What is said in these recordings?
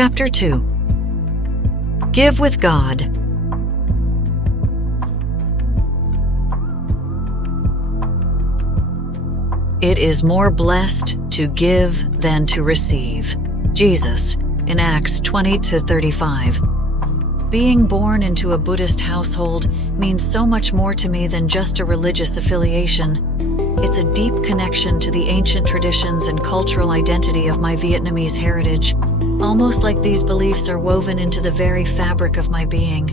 Chapter 2. Give with God. It is more blessed to give than to receive. Jesus, in Acts 20-35. Being born into a Buddhist household means so much more to me than just a religious affiliation. It's a deep connection to the ancient traditions and cultural identity of my Vietnamese heritage, almost like these beliefs are woven into the very fabric of my being.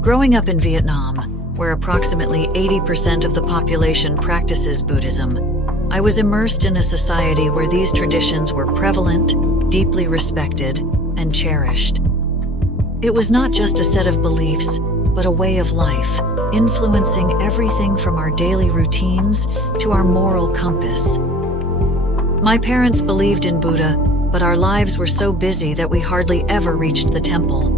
Growing up in Vietnam, where approximately 80% of the population practices Buddhism, I was immersed in a society where these traditions were prevalent, deeply respected, and cherished. It was not just a set of beliefs, but a way of life, influencing everything from our daily routines to our moral compass. My parents believed in Buddha, but our lives were so busy that we hardly ever reached the temple.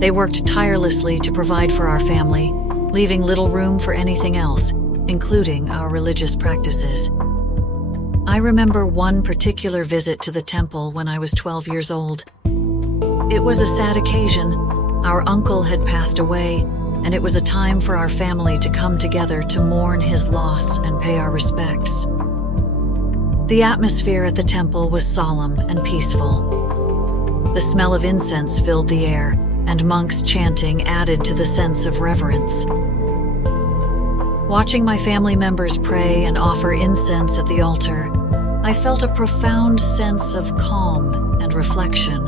They worked tirelessly to provide for our family, leaving little room for anything else, including our religious practices. I remember one particular visit to the temple when I was 12 years old. It was a sad occasion. Our uncle had passed away, and it was a time for our family to come together to mourn his loss and pay our respects. The atmosphere at the temple was solemn and peaceful. The smell of incense filled the air, and monks chanting added to the sense of reverence. Watching my family members pray and offer incense at the altar, I felt a profound sense of calm and reflection.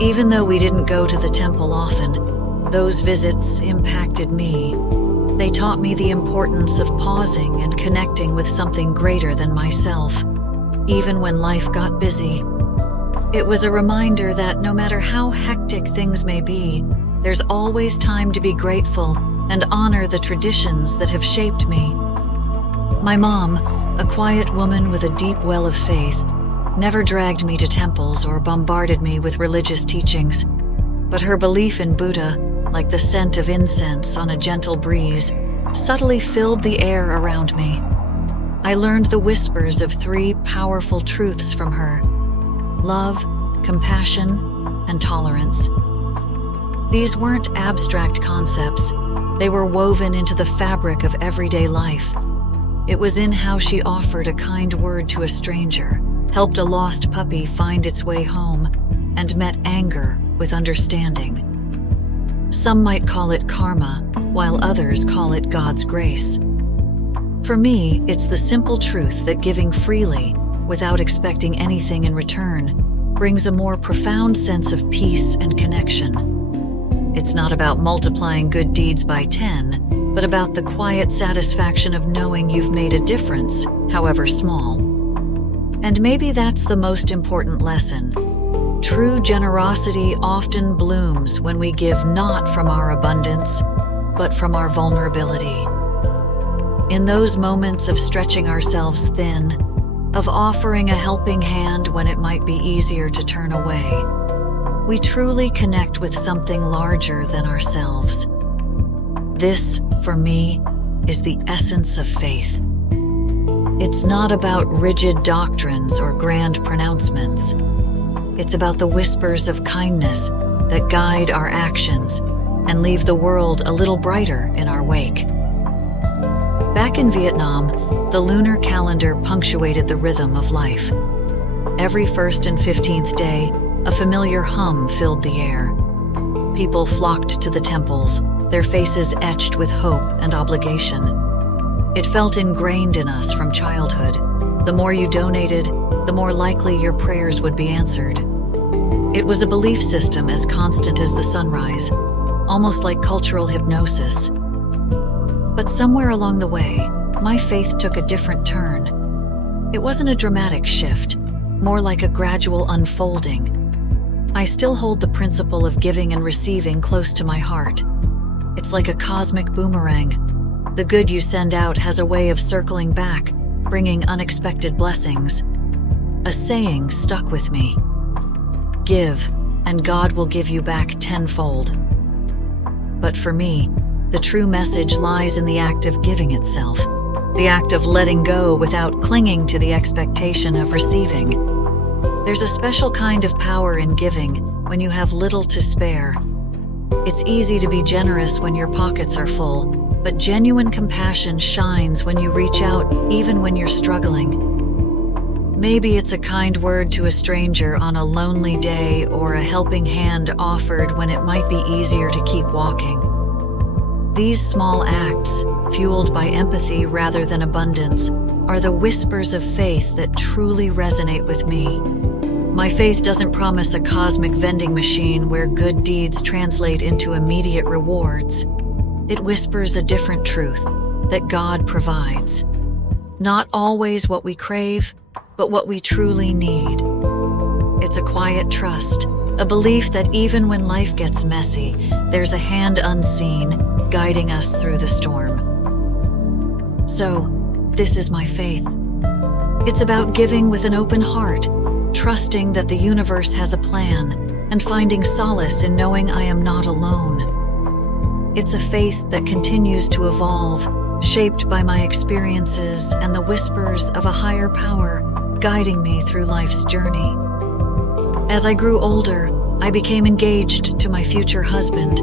Even though we didn't go to the temple often, those visits impacted me. They taught me the importance of pausing and connecting with something greater than myself, even when life got busy. It was a reminder that no matter how hectic things may be, there's always time to be grateful and honor the traditions that have shaped me. My mom, a quiet woman with a deep well of faith, never dragged me to temples or bombarded me with religious teachings, but her belief in Buddha, like the scent of incense on a gentle breeze, subtly filled the air around me. I learned the whispers of 3 powerful truths from her: love, compassion, and tolerance. These weren't abstract concepts. They were woven into the fabric of everyday life. It was in how she offered a kind word to a stranger, helped a lost puppy find its way home, and met anger with understanding. Some might call it karma, while others call it God's grace. For me, it's the simple truth that giving freely, without expecting anything in return, brings a more profound sense of peace and connection. It's not about multiplying good deeds by 10, but about the quiet satisfaction of knowing you've made a difference, however small. And maybe that's the most important lesson. True generosity often blooms when we give not from our abundance, but from our vulnerability. In those moments of stretching ourselves thin, of offering a helping hand when it might be easier to turn away, we truly connect with something larger than ourselves. This, for me, is the essence of faith. It's not about rigid doctrines or grand pronouncements. It's about the whispers of kindness that guide our actions and leave the world a little brighter in our wake. Back in Vietnam, the lunar calendar punctuated the rhythm of life. Every 1st and 15th day, a familiar hum filled the air. People flocked to the temples, their faces etched with hope and obligation. It felt ingrained in us from childhood. The more you donated, the more likely your prayers would be answered. It was a belief system as constant as the sunrise, almost like cultural hypnosis. But somewhere along the way, my faith took a different turn. It wasn't a dramatic shift, more like a gradual unfolding. I still hold the principle of giving and receiving close to my heart. It's like a cosmic boomerang. The good you send out has a way of circling back, bringing unexpected blessings. A saying stuck with me: give, and God will give you back tenfold. But for me, the true message lies in the act of giving itself, the act of letting go without clinging to the expectation of receiving. There's a special kind of power in giving when you have little to spare. It's easy to be generous when your pockets are full, but genuine compassion shines when you reach out, even when you're struggling. Maybe it's a kind word to a stranger on a lonely day, or a helping hand offered when it might be easier to keep walking. These small acts, fueled by empathy rather than abundance, are the whispers of faith that truly resonate with me. My faith doesn't promise a cosmic vending machine where good deeds translate into immediate rewards. It whispers a different truth, that God provides. Not always what we crave, but what we truly need. It's a quiet trust, a belief that even when life gets messy, there's a hand unseen guiding us through the storm. So, this is my faith. It's about giving with an open heart, trusting that the universe has a plan, and finding solace in knowing I am not alone. It's a faith that continues to evolve, shaped by my experiences and the whispers of a higher power guiding me through life's journey. As I grew older, I became engaged to my future husband.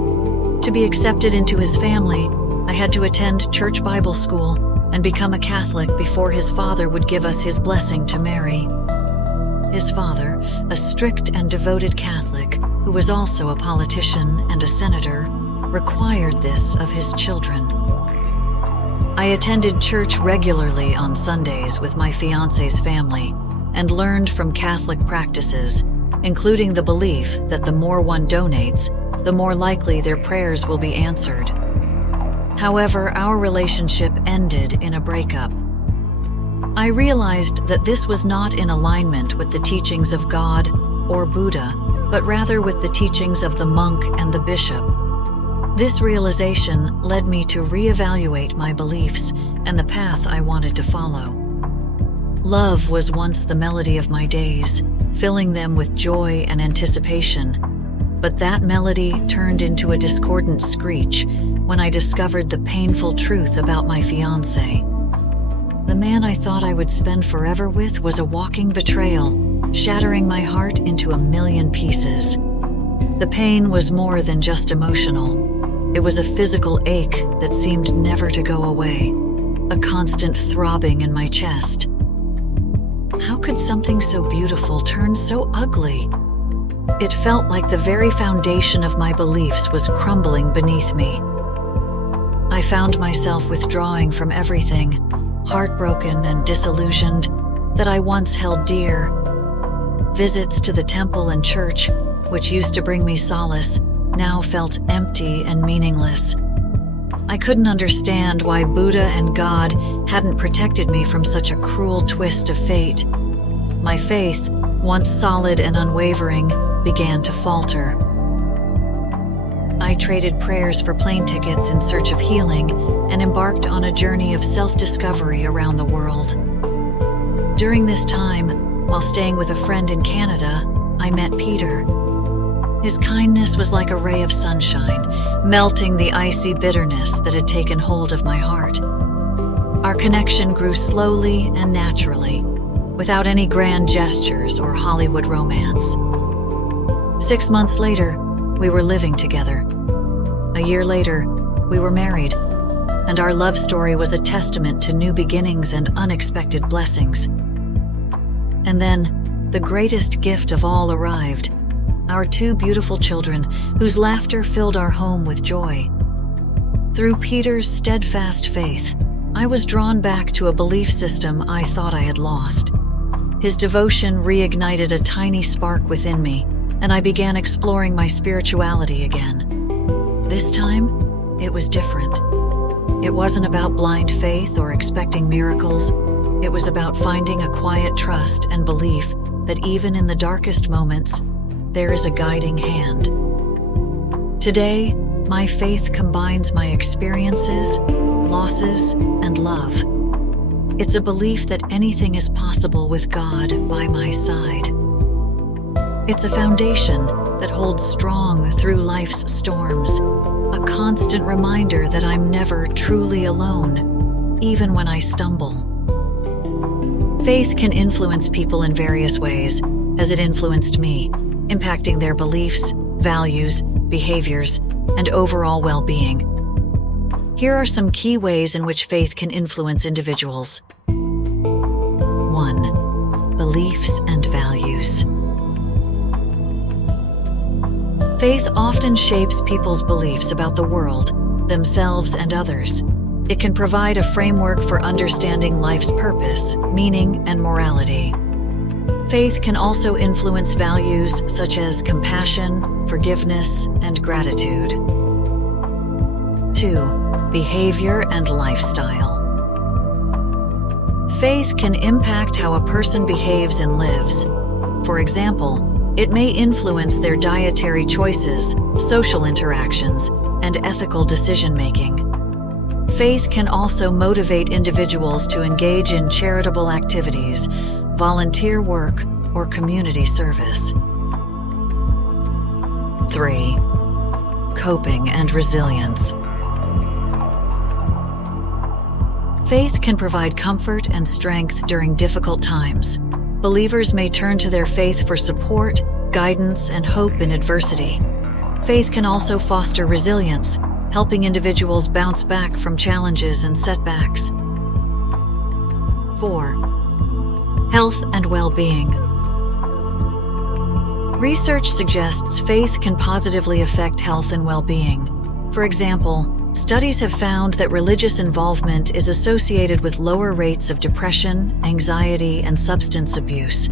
To be accepted into his family, I had to attend church Bible school and become a Catholic before his father would give us his blessing to marry. His father, a strict and devoted Catholic who was also a politician and a senator, required this of his children. I attended church regularly on Sundays with my fiancé's family and learned from Catholic practices, including the belief that the more one donates, the more likely their prayers will be answered. However, our relationship ended in a breakup. I realized that this was not in alignment with the teachings of God or Buddha, but rather with the teachings of the monk and the bishop. This realization led me to reevaluate my beliefs and the path I wanted to follow. Love was once the melody of my days, filling them with joy and anticipation. But that melody turned into a discordant screech when I discovered the painful truth about my fiancé. The man I thought I would spend forever with was a walking betrayal, shattering my heart into a million pieces. The pain was more than just emotional. It was a physical ache that seemed never to go away, a constant throbbing in my chest. How could something so beautiful turn so ugly? It felt like the very foundation of my beliefs was crumbling beneath me. I found myself withdrawing from everything, heartbroken and disillusioned, that I once held dear. Visits to the temple and church, which used to bring me solace, now felt empty and meaningless. I couldn't understand why Buddha and God hadn't protected me from such a cruel twist of fate. My faith, once solid and unwavering, began to falter. I traded prayers for plane tickets in search of healing and embarked on a journey of self-discovery around the world. During this time, while staying with a friend in Canada, I met Peter. His kindness was like a ray of sunshine, melting the icy bitterness that had taken hold of my heart. Our connection grew slowly and naturally, without any grand gestures or Hollywood romance. 6 months later, we were living together. A year later, we were married, and our love story was a testament to new beginnings and unexpected blessings. And then, the greatest gift of all arrived. Our 2 beautiful children, whose laughter filled our home with joy. Through Peter's steadfast faith, I was drawn back to a belief system I thought I had lost. His devotion reignited a tiny spark within me, and I began exploring my spirituality again. This time, it was different. It wasn't about blind faith or expecting miracles. It was about finding a quiet trust and belief that even in the darkest moments, there is a guiding hand. Today, my faith combines my experiences, losses, and love. It's a belief that anything is possible with God by my side. It's a foundation that holds strong through life's storms, a constant reminder that I'm never truly alone, even when I stumble. Faith can influence people in various ways, as it influenced me, impacting their beliefs, values, behaviors, and overall well-being. Here are some key ways in which faith can influence individuals. 1. Beliefs and values. Faith often shapes people's beliefs about the world, themselves, and others. It can provide a framework for understanding life's purpose, meaning, and morality. Faith can also influence values such as compassion, forgiveness, and gratitude. 2. Behavior and lifestyle. Faith can impact how a person behaves and lives. For example, it may influence their dietary choices, social interactions, and ethical decision-making. Faith can also motivate individuals to engage in charitable activities, volunteer work, or community service. 3. Coping and resilience. Faith can provide comfort and strength during difficult times. Believers may turn to their faith for support, guidance, and hope in adversity. Faith can also foster resilience, helping individuals bounce back from challenges and setbacks. 4. Health and well-being. Research suggests faith can positively affect health and well-being. For example, studies have found that religious involvement is associated with lower rates of depression, anxiety, and substance abuse.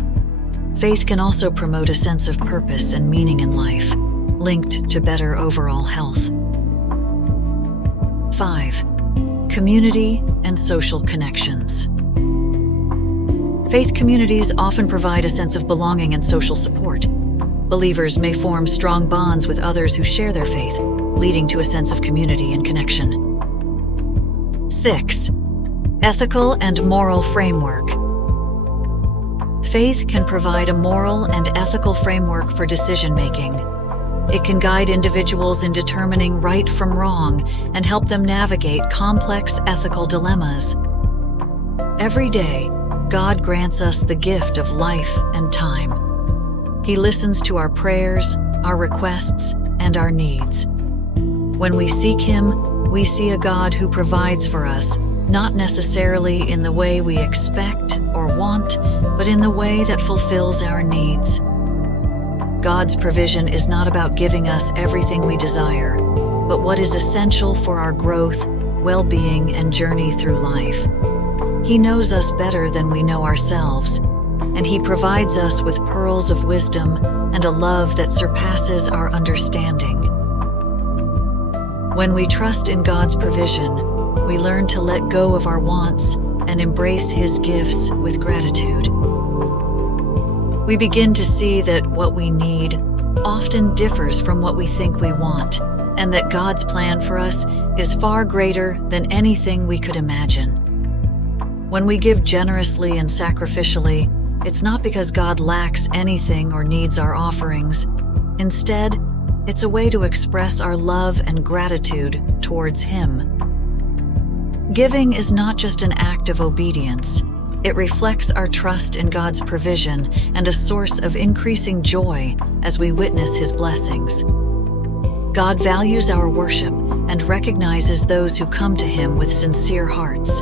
Faith can also promote a sense of purpose and meaning in life, linked to better overall health. 5. Community and social connections. Faith communities often provide a sense of belonging and social support. Believers may form strong bonds with others who share their faith, leading to a sense of community and connection. 6. Ethical and moral framework. Faith can provide a moral and ethical framework for decision-making. It can guide individuals in determining right from wrong and help them navigate complex ethical dilemmas. Every day, God grants us the gift of life and time. He listens to our prayers, our requests, and our needs. When we seek Him, we see a God who provides for us, not necessarily in the way we expect or want, but in the way that fulfills our needs. God's provision is not about giving us everything we desire, but what is essential for our growth, well-being, and journey through life. He knows us better than we know ourselves, and He provides us with pearls of wisdom and a love that surpasses our understanding. When we trust in God's provision, we learn to let go of our wants and embrace His gifts with gratitude. We begin to see that what we need often differs from what we think we want, and that God's plan for us is far greater than anything we could imagine. When we give generously and sacrificially, it's not because God lacks anything or needs our offerings. Instead, it's a way to express our love and gratitude towards Him. Giving is not just an act of obedience. It reflects our trust in God's provision and a source of increasing joy as we witness His blessings. God values our worship and recognizes those who come to Him with sincere hearts.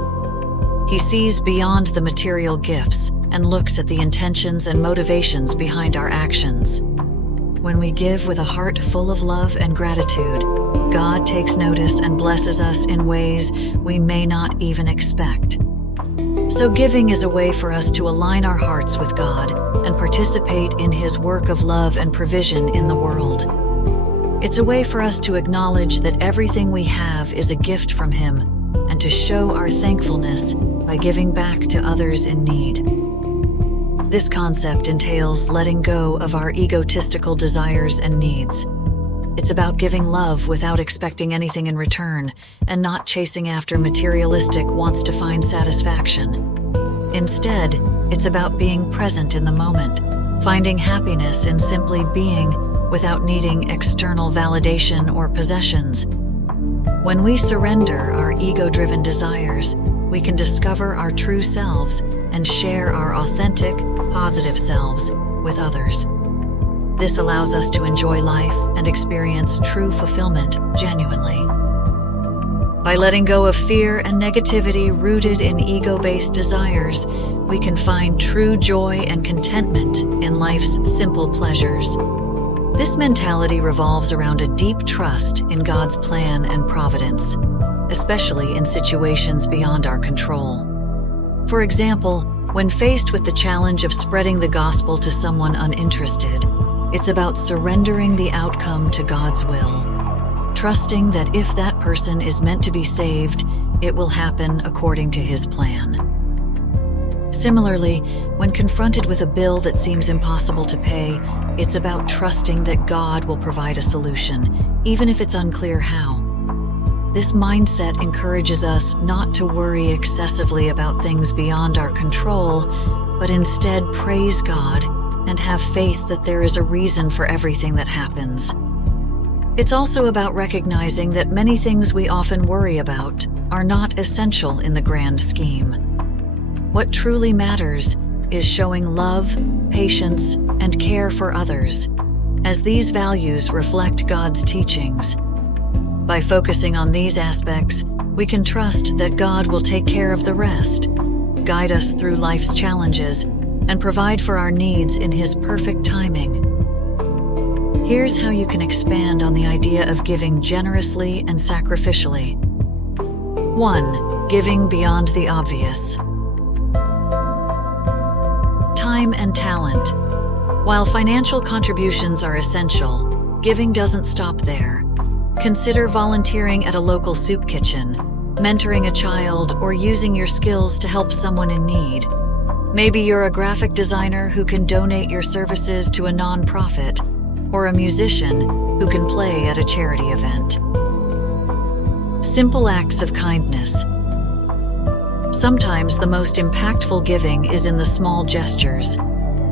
He sees beyond the material gifts and looks at the intentions and motivations behind our actions. When we give with a heart full of love and gratitude, God takes notice and blesses us in ways we may not even expect. So giving is a way for us to align our hearts with God and participate in His work of love and provision in the world. It's a way for us to acknowledge that everything we have is a gift from Him and to show our thankfulness by giving back to others in need. This concept entails letting go of our egotistical desires and needs. It's about giving love without expecting anything in return and not chasing after materialistic wants to find satisfaction. Instead, it's about being present in the moment, finding happiness in simply being without needing external validation or possessions. When we surrender our ego-driven desires, we can discover our true selves and share our authentic, positive selves, with others. This allows us to enjoy life and experience true fulfillment genuinely. By letting go of fear and negativity rooted in ego-based desires, we can find true joy and contentment in life's simple pleasures. This mentality revolves around a deep trust in God's plan and providence, especially in situations beyond our control. For example, when faced with the challenge of spreading the gospel to someone uninterested, it's about surrendering the outcome to God's will, trusting that if that person is meant to be saved, it will happen according to His plan. Similarly, when confronted with a bill that seems impossible to pay, it's about trusting that God will provide a solution, even if it's unclear how. This mindset encourages us not to worry excessively about things beyond our control, but instead praise God and have faith that there is a reason for everything that happens. It's also about recognizing that many things we often worry about are not essential in the grand scheme. What truly matters is showing love, patience, and care for others, as these values reflect God's teachings. By focusing on these aspects, we can trust that God will take care of the rest, guide us through life's challenges, and provide for our needs in His perfect timing. Here's how you can expand on the idea of giving generously and sacrificially. 1. Giving beyond the obvious. Time and talent. While financial contributions are essential, giving doesn't stop there. Consider volunteering at a local soup kitchen, mentoring a child, or using your skills to help someone in need. Maybe you're a graphic designer who can donate your services to a nonprofit, or a musician who can play at a charity event. Simple acts of kindness. Sometimes the most impactful giving is in the small gestures.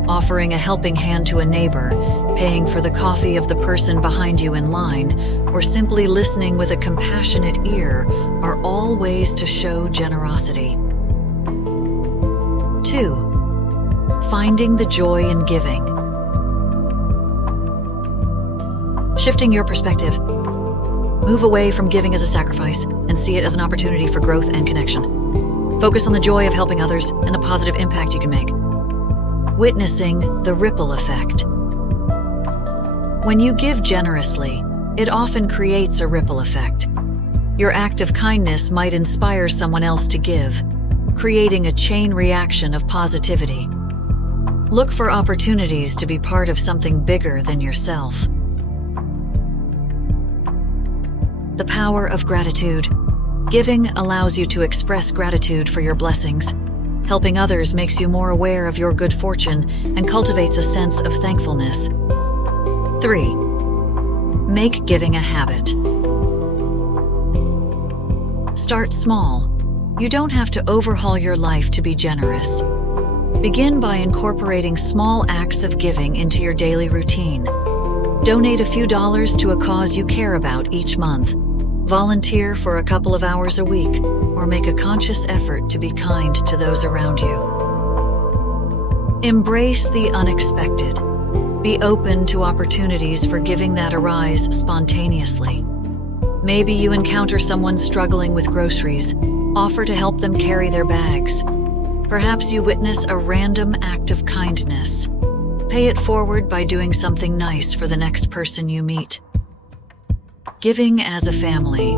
Offering a helping hand to a neighbor, paying for the coffee of the person behind you in line, or simply listening with a compassionate ear are all ways to show generosity. 2. Finding the joy in giving. Shifting your perspective. Move away from giving as a sacrifice and see it as an opportunity for growth and connection. Focus on the joy of helping others and the positive impact you can make. Witnessing the ripple effect. When you give generously, it often creates a ripple effect. Your act of kindness might inspire someone else to give, creating a chain reaction of positivity. Look for opportunities to be part of something bigger than yourself. The power of gratitude. Giving allows you to express gratitude for your blessings. Helping others makes you more aware of your good fortune and cultivates a sense of thankfulness. 3. Make giving a habit. Start small. You don't have to overhaul your life to be generous. Begin by incorporating small acts of giving into your daily routine. Donate a few dollars to a cause you care about each month. Volunteer for a couple of hours a week, or make a conscious effort to be kind to those around you. Embrace the unexpected. Be open to opportunities for giving that arise spontaneously. Maybe you encounter someone struggling with groceries. Offer to help them carry their bags. Perhaps you witness a random act of kindness. Pay it forward by doing something nice for the next person you meet. Giving as a family.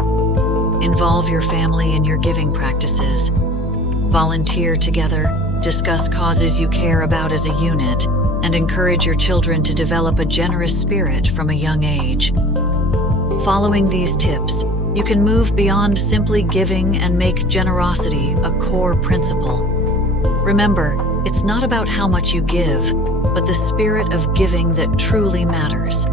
Involve your family in your giving practices. Volunteer together, discuss causes you care about as a unit, and encourage your children to develop a generous spirit from a young age. Following these tips, you can move beyond simply giving and make generosity a core principle. Remember, it's not about how much you give, but the spirit of giving that truly matters.